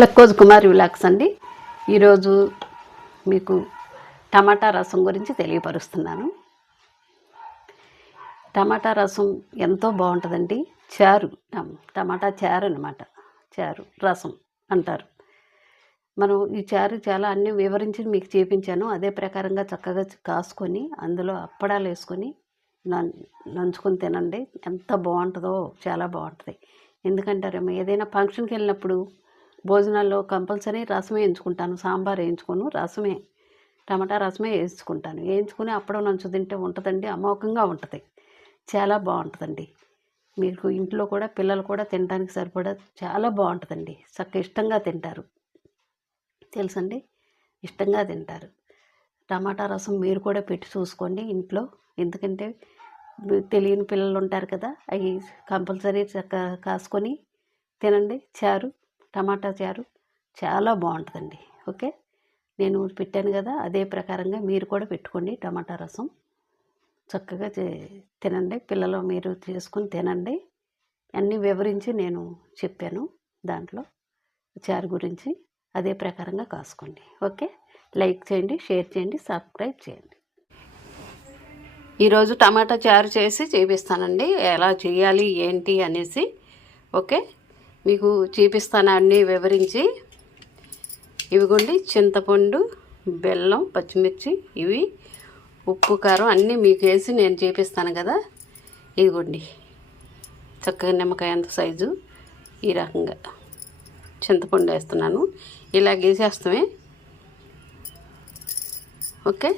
లక్కోజ్ కుమార్ విలాక్స్ అండి. ఈరోజు మీకు టమాటా రసం గురించి తెలియపరుస్తున్నాను. టమాటా రసం ఎంతో బాగుంటుందండి. చారు టమాటా చారు అనమాట చారు రసం అంటారు. మనం ఈ చారు చాలా అన్ని వివరించి మీకు చూపించాను. అదే ప్రకారంగా చక్కగా కాసుకొని అందులో అప్పడాలు వేసుకొని నంచుకొని తినండి. ఎంత బాగుంటుందో చాలా బాగుంటుంది. ఎందుకంటారేమో ఏదైనా ఫంక్షన్కి వెళ్ళినప్పుడు భోజనాల్లో కంపల్సరీ రసమే ఎంచుకుంటాను సాంబార్ వేయించుకోను రసమే టమాటా రసమే వేయించుకుంటాను వేయించుకుని అప్పుడు నంచు తింటే ఉంటుందండి అమోఘంగా ఉంటుంది. చాలా బాగుంటుందండి. మీకు ఇంట్లో కూడా పిల్లలు కూడా తినడానికి సరిపడా చాలా బాగుంటుందండి. చక్క ఇష్టంగా తింటారు. తెలుసండి? ఇష్టంగా తింటారు. టమాటా రసం మీరు కూడా పెట్టి చూసుకోండి ఇంట్లో. ఎందుకంటే తెలియని పిల్లలు ఉంటారు కదా అవి కంపల్సరీ చక్క కాసుకొని తినండి. చారు. టమాటా చారు చాలా బాగుంటుందండి. ఓకే? నేను పెట్టాను కదా అదే ప్రకారంగా మీరు కూడా పెట్టుకోండి టమాటా రసం. చక్కగా చే- తినండి. పిల్లలు మీరు చేసుకొని తినండి. అన్నీ వివరించి నేను చెప్పాను దాంట్లో. చారు గురించి అదే ప్రకారంగా కాసుకోండి. ఓకే? లైక్ చేయండి షేర్ చేయండి సబ్స్క్రైబ్ చేయండి. ఈరోజు టమాటా చారు చేసి చూపిస్తానండి. ఎలా చేయాలి ఏంటి అనేసి. ఓకే? మీకు చూపిస్తాను అన్నీ వివరించి ఇవిగోండి చింతపండు బెల్లం పచ్చిమిర్చి ఇవి ఉప్పు కారం అన్నీ మీకు వేసి నేను చూపిస్తాను కదా. ఇదిగోండి. చక్కగా నిమ్మకాయ అంత సైజు ఈ రకంగా చింతపండు వేస్తున్నాను. ఇలా గీసేస్తామే. ఓకే?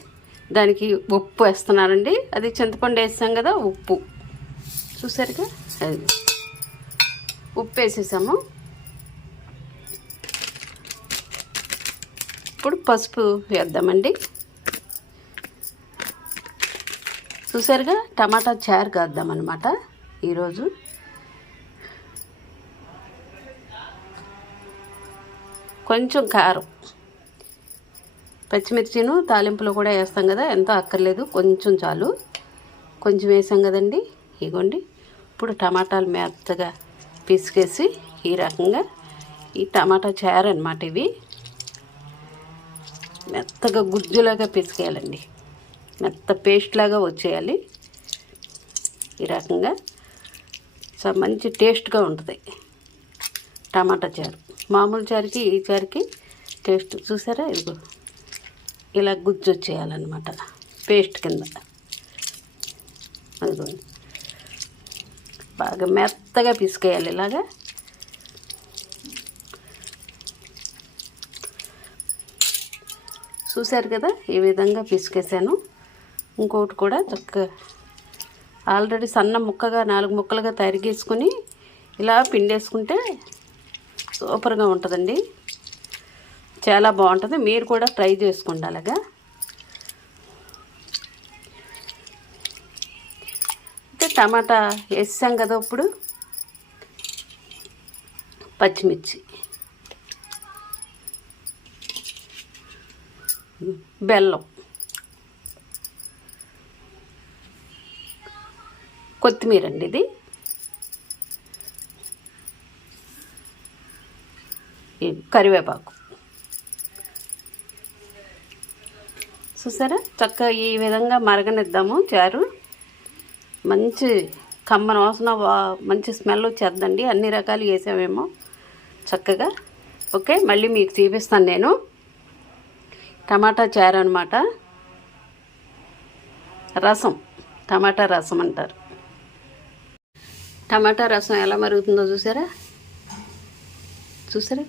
దానికి ఉప్పు వేస్తున్నానండి. అది చింతపండు వేస్తాం కదా ఉప్పు. చూసారుగా? అది. ఉప్పు వేసేసాము ఇప్పుడు పసుపు వేద్దామండి. చూసారుగా టమాటా చారు కాద్దామన్నమాట ఈరోజు. కొంచెం కారం. పచ్చిమిర్చిను తాలింపులో కూడా వేస్తాం కదా ఎంతో అక్కర్లేదు కొంచెం చాలు. కొంచెం వేసాం కదండి ఇగోండి. ఇప్పుడు టమాటాలు మెత్తగా పిసికేసి ఈ రకంగా ఈ టమాటా చారు అనమాట ఇవి. మెత్తగా గుజ్జులాగా పిసికేయాలండి. మెత్త పేస్ట్ లాగా వచ్చేయాలి. ఈ రకంగా సో మంచి టేస్ట్గా ఉంటుంది. టమాటా చారు. మామూలు చారుకి ఈ చారుకి టేస్ట్ చూసారా? ఇదిగో. ఇలా గుజ్జు వచ్చేయాలన్నమాట పేస్ట్ కింద. అదిగోండి. బాగా మెత్తగా పిసికేయాలి ఇలాగా. చూశారు కదా ఈ విధంగా పిసికేసాను. ఇంకోటి కూడా చక్కగా ఆల్రెడీ సన్న ముక్కగా నాలుగు ముక్కలుగా తరిగేసుకొని ఇలా పిండేసుకుంటే సూపర్గా ఉంటుందండి. చాలా బాగుంటుంది. మీరు కూడా ట్రై చేసుకోండి అలాగా. టమాటా వేసాం కదా ఇప్పుడు. పచ్చిమిర్చి. బెల్లం. కొత్తిమీర అండి ఇది. కరివేపాకు. చూసారా? చక్కగా ఈ విధంగా మరగనిద్దాము చారు. మంచి కమ్మన వాసన వా- మంచి స్మెల్ వచ్చేద్దండి. అన్ని రకాలు వేసామేమో చక్కగా. ఓకే మళ్ళీ మీకు చూపిస్తాను నేను. టమాటా చారు అనమాట రసం టమాటా రసం అంటారు. టమాటా రసం ఎలా మరుగుతుందో చూసారా? చూసారా?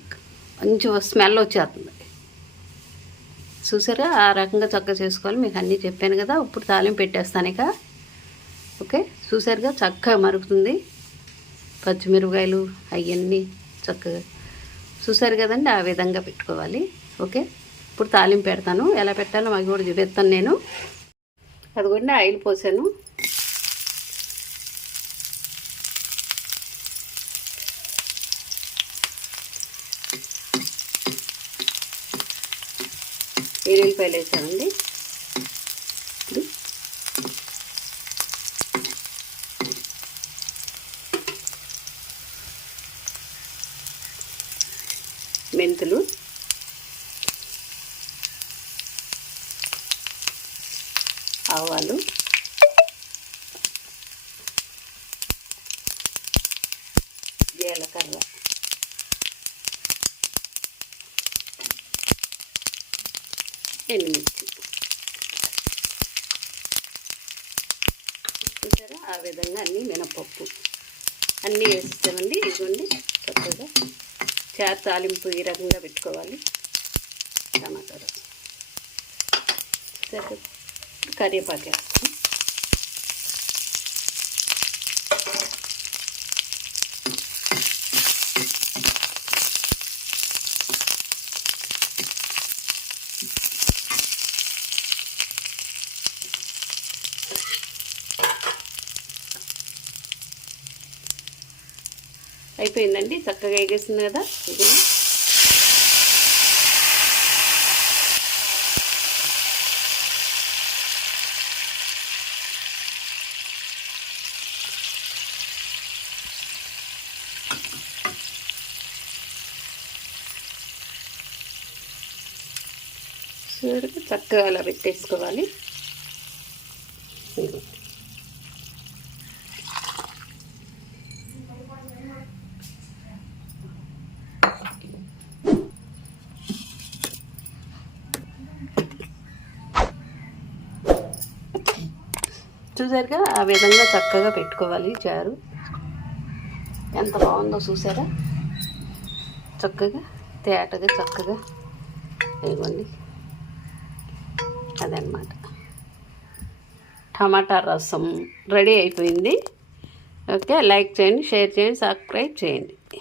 మంచి స్మెల్ వచ్చేస్తుంది. చూసారా? ఆ రకంగా చక్కగా చేసుకోవాలి. మీకు అన్నీ చెప్పాను కదా ఇప్పుడు తాలింపు పెట్టేస్తాను ఇక. ఓకే? చూసారుగా చక్కగా మరుగుతుంది. పచ్చిమిరపకాయలు అవన్నీ చక్కగా చూసారు కదండి? ఆ విధంగా పెట్టుకోవాలి. ఓకే? ఇప్పుడు తాలింపు పెడతాను. ఎలా పెట్టాలో మాకు కూడా చూపిస్తాను నేను. అదిగోండి ఆయిల్ పోసాను. ఎల్లుల్లిపాయలు వేసానండి. మెంతులు. ఆవాలు. జీలకర్ర. ఎండుమిర్చి. చూసారా? ఆ విధంగా అన్నీ మినపప్పు. అన్నీ వేస్తామండి ఇదిగోండి చక్కగా చారు తాలింపు ఈ రకంగా పెట్టుకోవాలి. టమాటాలు కరివేపాకు వేస్తాం. అయిపోయిందండి చక్కగా ఎగేసింది కదా ఇది. చక్కగా అలా పెట్టేసుకోవాలి. చూసారు చూసారుగా ఆ విధంగా చక్కగా పెట్టుకోవాలి చారు ఎంత బాగుందో చూసారా? చక్కగా తేటగా చక్కగా. ఇవ్వండి అదనమాట టమాటా రసం రెడీ అయిపోయింది. ఓకే లైక్ చేయండి షేర్ చేయండి సబ్స్క్రైబ్ చేయండి.